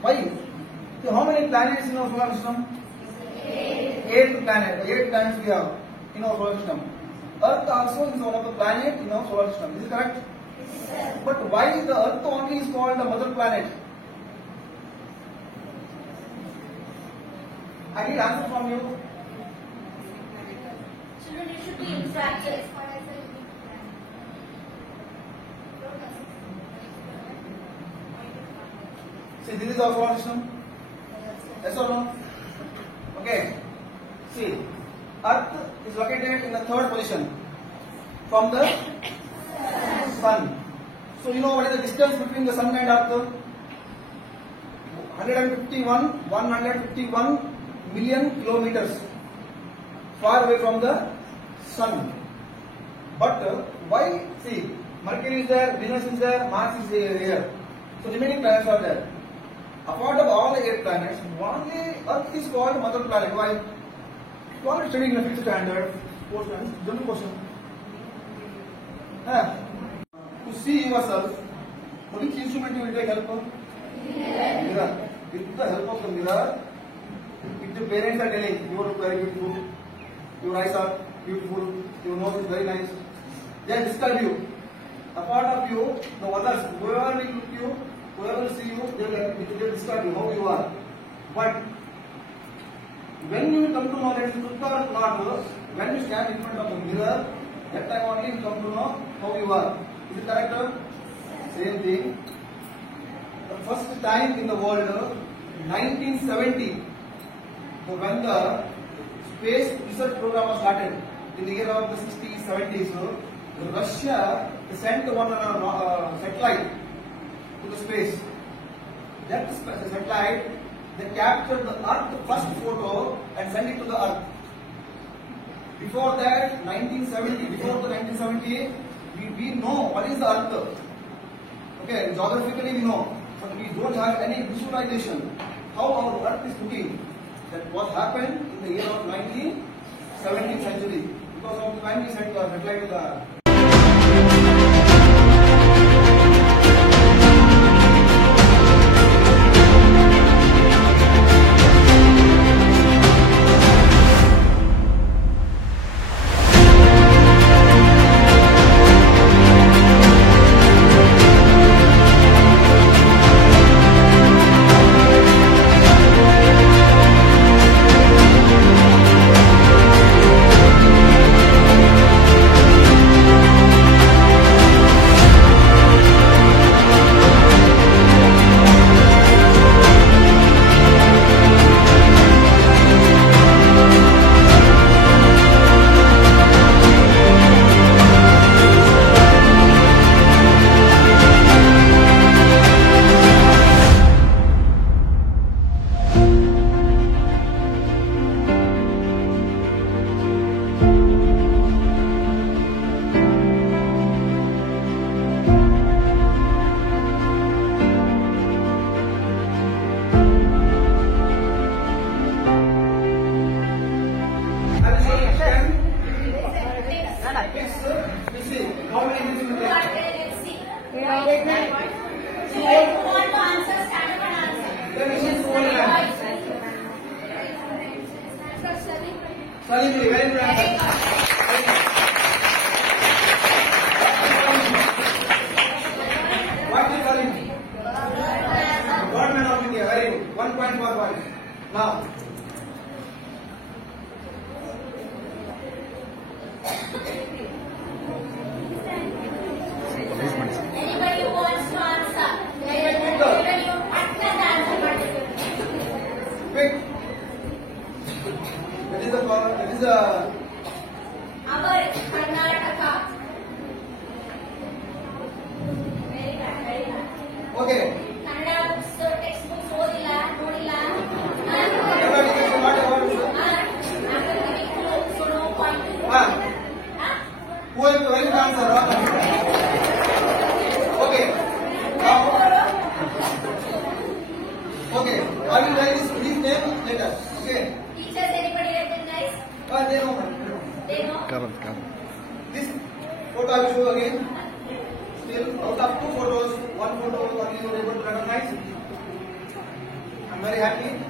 Why? So how many planets in our solar system? Eight planets. 8 planets we have in our solar system. Earth also is one of the planets in our solar system. Is it correct? Yes. But why the Earth only is called the mother planet? I need answer from you. Children, you should be interactive. See, this is our solar system. Yes or no? Okay. See, Earth is located in the 3rd position from the Sun. So you know what is the distance between the Sun and Earth? 151 million kilometers far away from the Sun. But why? See, Mercury is there, Venus is there, Mars is here. So remaining planets are there. Apart of all the 8 planets, only Earth is called mother planet. Why? You are studying in a 5th standard, 4th standard, general question. To see yourself, which instrument you will take help of? Mirror. With the help of the mirror, if the parents are telling you look very beautiful, your eyes are beautiful, your nose is very nice, they describe you. Apart of you, the others, whoever will look you, whoever will see you, they will describe you, how you are. But when you come to know that you truth or not, when you stand in front of the mirror, that time only you come to know how you are. Is it correct? Same thing. The first time in the world, 1970, when the space research program was started, in the year of the 60s, 70s, Russia sent one satellite to the space. That satellite, they captured the Earth first photo and sent it to the Earth. Before that, 1970, before the 1970, we know what is the Earth. Okay, geographically we know, but we don't have any visualization how our Earth is looking. That what happened in the year of 17th century, because of the time we sent the satellite to the Earth. Now, Anybody who wants to answer? quick. That is the problem. That is the. Our Karnataka. Okay. Kannada books, textbooks, ಓದಿಲ್ಲ ನೋಡಿಲ್ಲ. Who is the right answer? Okay. Okay. I will write his name later. Okay. Teachers, anybody recognize? They know. They know. This photo I will show again. Still, out of 2 photos, 1 photo only you are able to recognize. very happy.